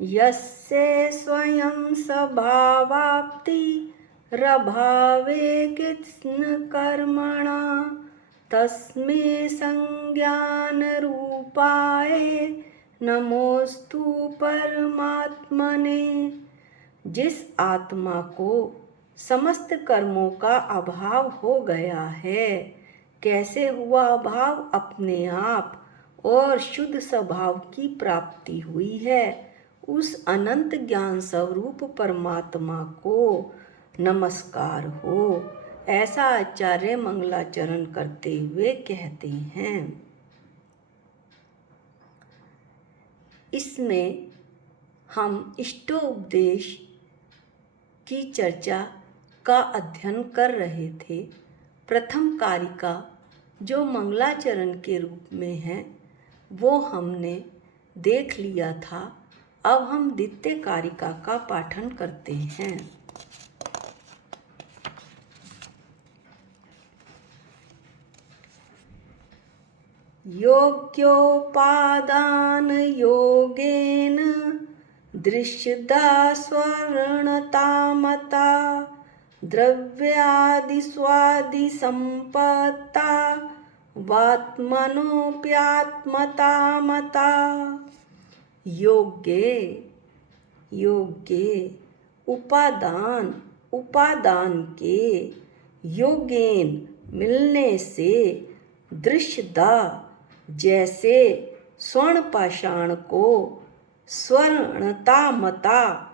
यस्य स्वयं स्वभावाप्ति रभावे कृत्स्नकर्मणा तस्मै संज्ञानरूपाय नमोस्तु परमात्मने। जिस आत्मा को समस्त कर्मों का अभाव हो गया है, कैसे हुआ अभाव? अपने आप और शुद्ध स्वभाव की प्राप्ति हुई है, उस अनंत ज्ञान स्वरूप परमात्मा को नमस्कार हो, ऐसा आचार्य मंगलाचरण करते हुए कहते हैं। इसमें हम इष्टोपदेश की चर्चा का अध्ययन कर रहे थे। प्रथम कारिका जो मंगलाचरण के रूप में है वो हमने देख लिया था। अब हम द्वितीय कारिका का पाठन करते हैं। योग्योपादान योगेन दृश्यदा स्वर्णता मता द्रव्यादि स्वादि संपत्ता वात्मनोप्यात्मता मता। योग्य उपादान के योगेन मिलने से दृश्यदा जैसे स्वर्ण पाषाण को स्वर्णता मता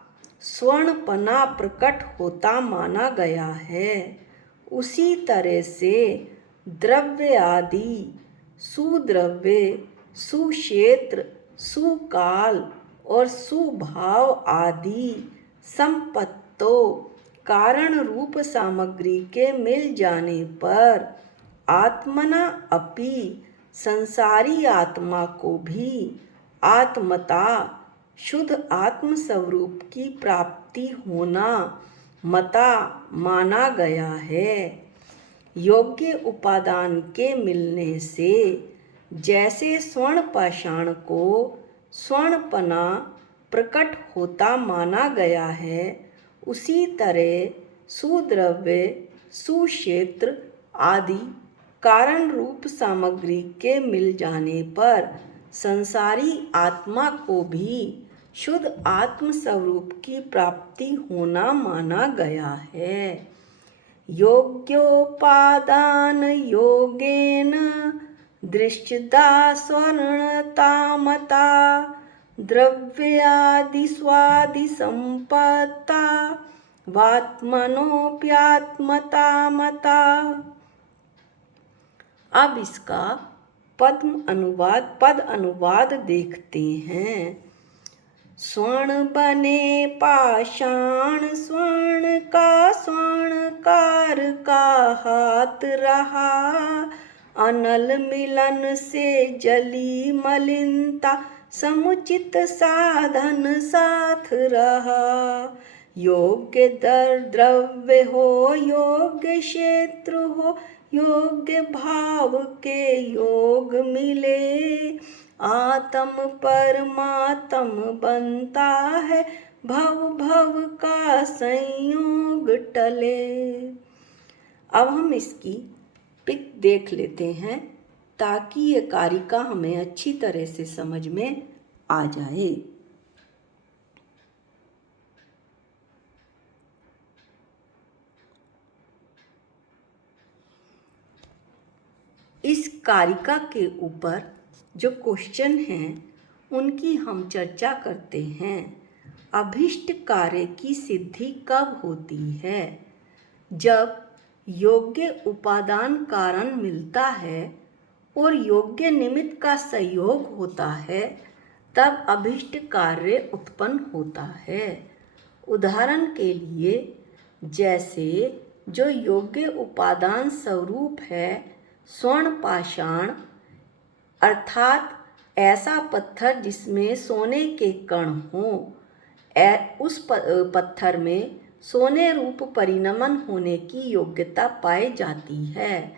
स्वर्णपना प्रकट होता माना गया है, उसी तरह से द्रव्य आदि सुद्रव्य सुक्षेत्र सुकाल और सुभाव आदि संपत्तों कारण रूप सामग्री के मिल जाने पर आत्मना अपि संसारी आत्मा को भी आत्मता शुद्ध आत्म स्वरूप की प्राप्ति होना मता माना गया है। योग्य उपादान के मिलने से जैसे स्वर्ण पाषाण को स्वर्णपना प्रकट होता माना गया है, उसी तरह सुद्रव्य सुक्षेत्र आदि कारण रूप सामग्री के मिल जाने पर संसारी आत्मा को भी शुद्ध आत्म स्वरूप की प्राप्ति होना माना गया है। योग्योपादान योगेन दृश्यदा स्वर्णता मता द्रव्यादि स्वादि संपत्ता वात्मनोप्यात्मता मता। अब इसका पद अनुवाद देखते हैं। स्वर्ण बने पाषाण स्वर्ण का स्वर्णकार का हाथ रहा, अनल मिलन से जली मलिनता समुचित साधन साथ रहा। योग्य द्रव्य हो योग्य क्षेत्र हो योग्य भाव के योग मिले, आत्म परमात्म बनता है भव का संयोग टले। अब हम इसकी पिक देख लेते हैं ताकि ये कारिका हमें अच्छी तरह से समझ में आ जाए। इस कारिका के ऊपर जो क्वेश्चन हैं उनकी हम चर्चा करते हैं। अभीष्ट कार्य की सिद्धि कब होती है? जब योग्य उपादान कारण मिलता है और योग्य निमित्त का सहयोग होता है, तब अभीष्ट कार्य उत्पन्न होता है। उदाहरण के लिए जैसे जो योग्य उपादान स्वरूप है स्वर्ण पाषाण, अर्थात ऐसा पत्थर जिसमें सोने के कण हों, उस पत्थर में सोने रूप परिणमन होने की योग्यता पाई जाती है।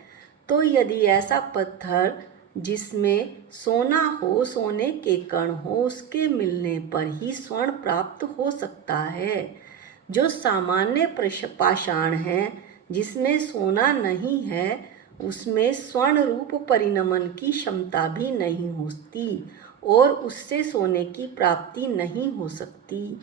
तो यदि ऐसा पत्थर जिसमें सोना हो, सोने के कण हो, उसके मिलने पर ही स्वर्ण प्राप्त हो सकता है। जो सामान्य पाषाण है, जिसमें सोना नहीं है, उसमें स्वर्ण रूप परिणमन की क्षमता भी नहीं होती और उससे सोने की प्राप्ति नहीं हो सकती।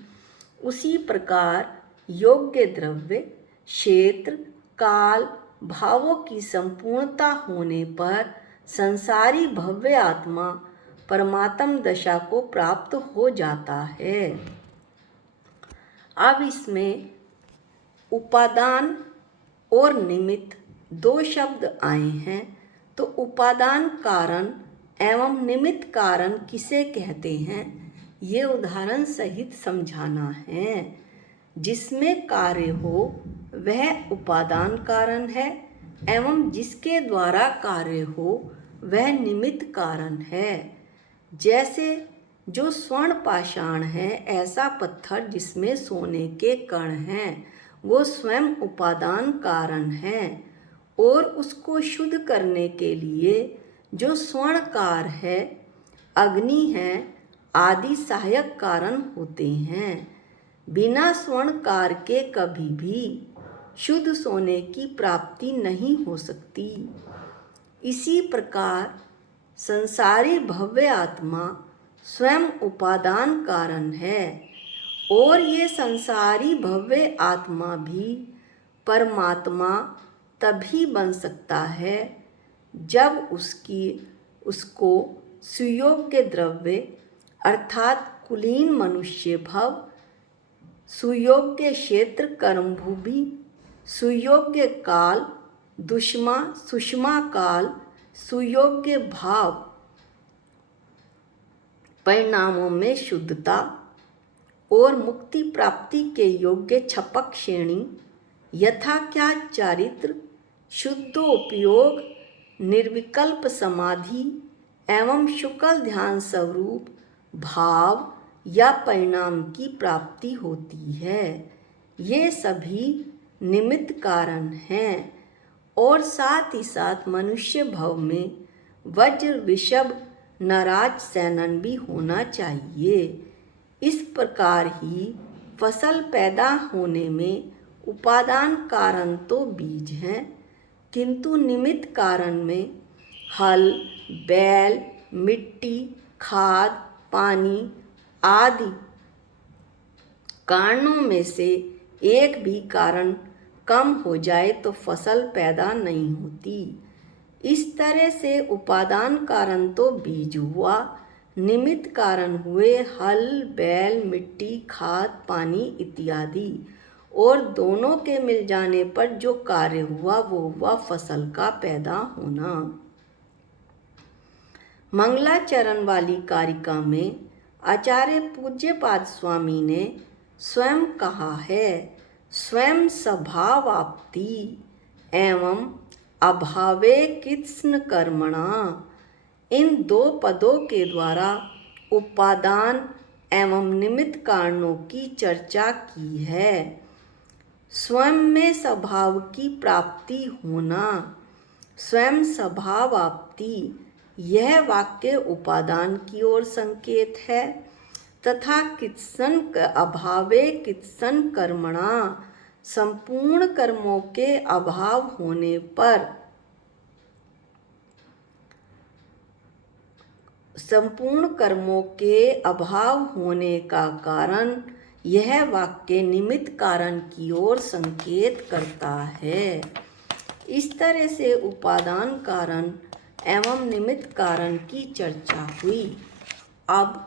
उसी प्रकार योग्य द्रव्य, क्षेत्र, काल, भावों की संपूर्णता होने पर संसारी भव्य आत्मा परमात्म दशा को प्राप्त हो जाता है। अब इसमें उपादान और निमित्त दो शब्द आए हैं, तो उपादान कारण एवं निमित्त कारण किसे कहते हैं, ये उदाहरण सहित समझाना है। जिसमें कार्य हो वह उपादान कारण है एवं जिसके द्वारा कार्य हो वह निमित्त कारण है। जैसे जो स्वर्ण पाषाण है, ऐसा पत्थर जिसमें सोने के कण हैं, वो स्वयं उपादान कारण है और उसको शुद्ध करने के लिए जो स्वर्णकार है, अग्नि है आदि सहायक कारण होते हैं। बिना स्वर्णकार के कभी भी शुद्ध सोने की प्राप्ति नहीं हो सकती। इसी प्रकार संसारी भव्य आत्मा स्वयं उपादान कारण है और ये संसारी भव्य आत्मा भी परमात्मा तभी बन सकता है जब उसको सुयोग्य द्रव्य अर्थात कुलीन मनुष्य भव, सुयोग्य क्षेत्र कर्मभूमि, सुयोग्य काल सुषमा काल, सुयोग्य भाव परिणामों में शुद्धता और मुक्ति प्राप्ति के योग्य छपक श्रेणी यथा क्या चारित्र, शुद्धोपयोग, निर्विकल्प समाधि एवं शुक्ल ध्यान स्वरूप भाव या परिणाम की प्राप्ति होती है। ये सभी निमित्त कारण हैं और साथ ही साथ मनुष्य भव में वज्र, विषभ, नराज, सैनन भी होना चाहिए। इस प्रकार ही फसल पैदा होने में उपादान कारण तो बीज हैं, किंतु निमित्त कारण में हल, बैल, मिट्टी, खाद, पानी आदि कारणों में से एक भी कारण कम हो जाए तो फसल पैदा नहीं होती। इस तरह से उपादान कारण तो बीज हुआ, निमित्त कारण हुए हल, बैल, मिट्टी, खाद, पानी इत्यादि, और दोनों के मिल जाने पर जो कार्य हुआ वो हुआ फसल का पैदा होना। मंगलाचरण वाली कारिका में आचार्य पूज्यपाद स्वामी ने स्वयं कहा है, स्वयं स्वभावाप्ति एवं अभावे कृत्स्न कर्मणा। इन दो पदों के द्वारा उपादान एवं निमित्त कारणों की चर्चा की है। स्वयं में स्वभाव की प्राप्ति होना, स्वयं स्वभावाप्ति, यह वाक्य उपादान की ओर संकेत है तथा कृत्स्न अभावे कृत्स्न कर्मणा, संपूर्ण कर्मों के अभाव होने पर, संपूर्ण कर्मों के अभाव होने का कारण यह वाक्य निमित्त कारण की ओर संकेत करता है। इस तरह से उपादान कारण एवं निमित्त कारण की चर्चा हुई। अब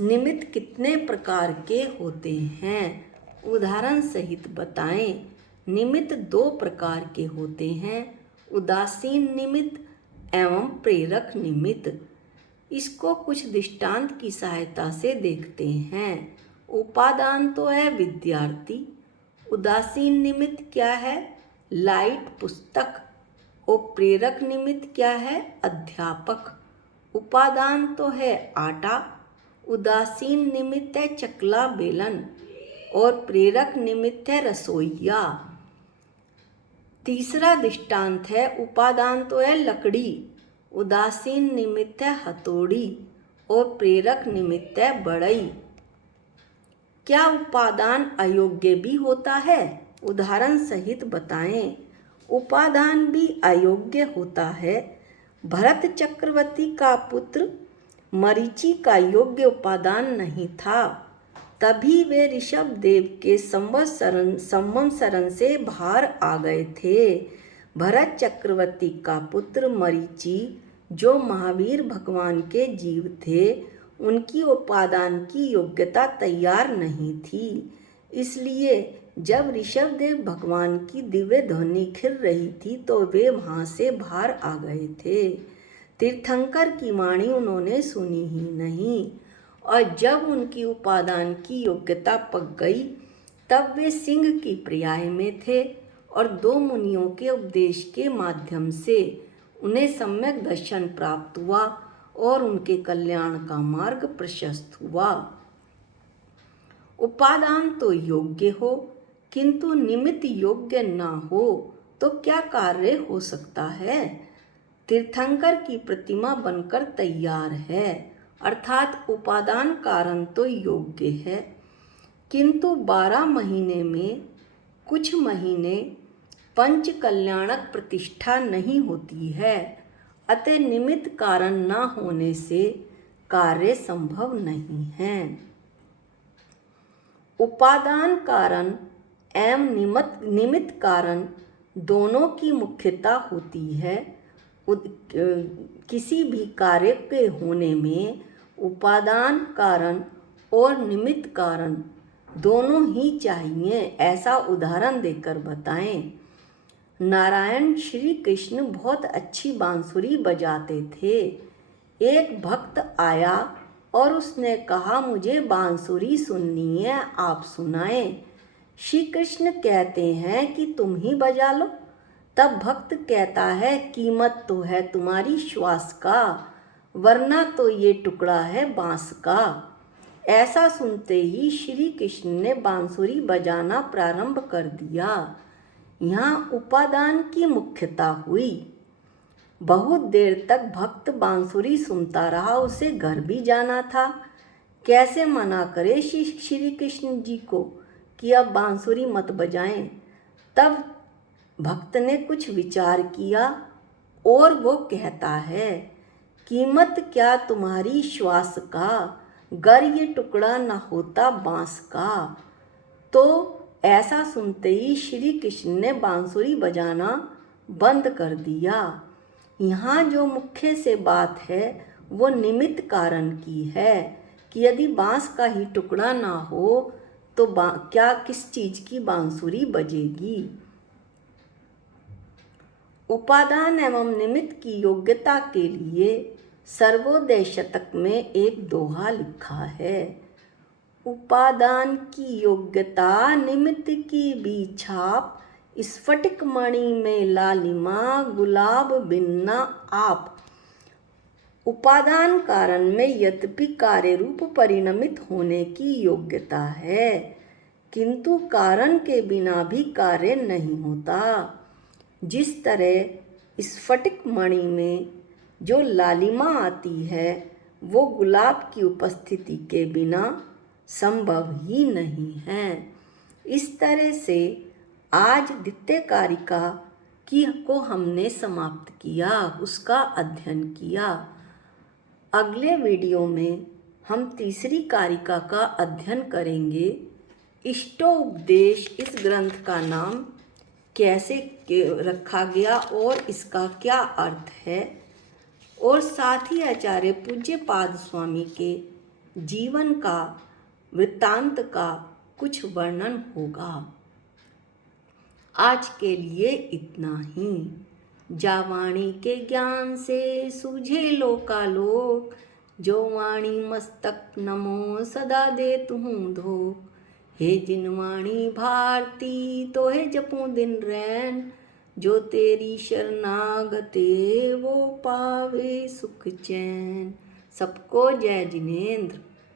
निमित्त कितने प्रकार के होते हैं, उदाहरण सहित बताएं। निमित्त दो प्रकार के होते हैं, उदासीन निमित्त एवं प्रेरक निमित्त। इसको कुछ दृष्टांत की सहायता से देखते हैं। उपादान तो है विद्यार्थी, उदासीन निमित्त क्या है, लाइट, पुस्तक, और प्रेरक निमित्त क्या है, अध्यापक। उपादान तो है आटा, उदासीन निमित्त है चकला, बेलन, और प्रेरक निमित्त है रसोइया। तीसरा दृष्टांत है, उपादान तो है लकड़ी, उदासीन निमित्त हथौड़ी और प्रेरक निमित्त बढ़ई। क्या उपादान अयोग्य भी होता है? उदाहरण सहित बताएं। उपादान भी अयोग्य होता है। भरत चक्रवर्ती का पुत्र मरीचि का योग्य उपादान नहीं था, तभी वे ऋषभ देव के संवत्सरण से बाहर आ गए थे। भरत चक्रवर्ती का पुत्र मरीचि जो महावीर भगवान के जीव थे, उनकी उपादान की योग्यता तैयार नहीं थी। इसलिए जब ऋषभदेव भगवान की दिव्य ध्वनि खिल रही थी तो वे वहाँ से बाहर आ गए थे। तीर्थंकर की वाणी उन्होंने सुनी ही नहीं, और जब उनकी उपादान की योग्यता पक गई तब वे सिंह की पर्याय में थे, और दो मुनियों के उपदेश के माध्यम से उन्हें सम्यक दर्शन प्राप्त हुआ और उनके कल्याण का मार्ग प्रशस्त हुआ। उपादान तो योग्य हो किंतु निमित्त योग्य ना हो तो क्या कार्य हो सकता है? तीर्थंकर की प्रतिमा बनकर तैयार है, अर्थात उपादान कारण तो योग्य है, किंतु 12 महीने में कुछ महीने पंच कल्याणक प्रतिष्ठा नहीं होती है। अतः निमित्त कारण न होने से कार्य संभव नहीं है। उपादान कारण एवं निमित्त कारण दोनों की मुख्यता होती है। किसी भी कार्य के होने में उपादान कारण और निमित्त कारण दोनों ही चाहिए, ऐसा उदाहरण देकर बताएं। नारायण श्री कृष्ण बहुत अच्छी बांसुरी बजाते थे। एक भक्त आया और उसने कहा, मुझे बांसुरी सुननी है, आप सुनाएं। श्री कृष्ण कहते हैं कि तुम ही बजा लो। तब भक्त कहता है, कीमत तो है तुम्हारी श्वास का, वरना तो ये टुकड़ा है बांस का। ऐसा सुनते ही श्री कृष्ण ने बांसुरी बजाना प्रारंभ कर दिया। यहाँ उपादान की मुख्यता हुई। बहुत देर तक भक्त बांसुरी सुनता रहा, उसे घर भी जाना था। कैसे मना करे श्री कृष्ण जी को कि अब बांसुरी मत बजाएं। तब भक्त ने कुछ विचार किया और वो कहता है, कीमत क्या तुम्हारी श्वास का, गर ये टुकड़ा न होता बांस का। तो ऐसा सुनते ही श्री कृष्ण ने बांसुरी बजाना बंद कर दिया। यहाँ जो मुख्य से बात है वो निमित्त कारण की है कि यदि बांस का ही टुकड़ा ना हो तो क्या किस चीज़ की बांसुरी बजेगी। उपादान एवं निमित्त की योग्यता के लिए सर्वोदय शतक में एक दोहा लिखा है। उपादान की योग्यता निमित्त की भी छाप, स्फटिक मणि में लालिमा, गुलाब बिन्ना आप। उपादान कारण में यद्यपि कार्य रूप परिणमित होने की योग्यता है, किंतु कारण के बिना भी कार्य नहीं होता। जिस तरह स्फटिक मणि में जो लालिमा आती है वो गुलाब की उपस्थिति के बिना संभव ही नहीं है। इस तरह से आज द्वितीय कारिका को हमने समाप्त किया, उसका अध्ययन किया। अगले वीडियो में हम तीसरी कारिका का अध्ययन करेंगे। इष्टोपदेश इस ग्रंथ का नाम कैसे रखा गया और इसका क्या अर्थ है, और साथ ही आचार्य पूज्यपाद स्वामी के जीवन का वृत्तांत का कुछ वर्णन होगा। आज के लिए इतना ही। जा वाणी के ज्ञान से सूझे लोकालोक, जो वाणी मस्तक नमो सदा दे तुहूँ धोख। हे जिन वाणी भारती तो है जपूं दिन रैन, जो तेरी शरणागते वो पावे सुख चैन। सबको जय जिनेंद्र।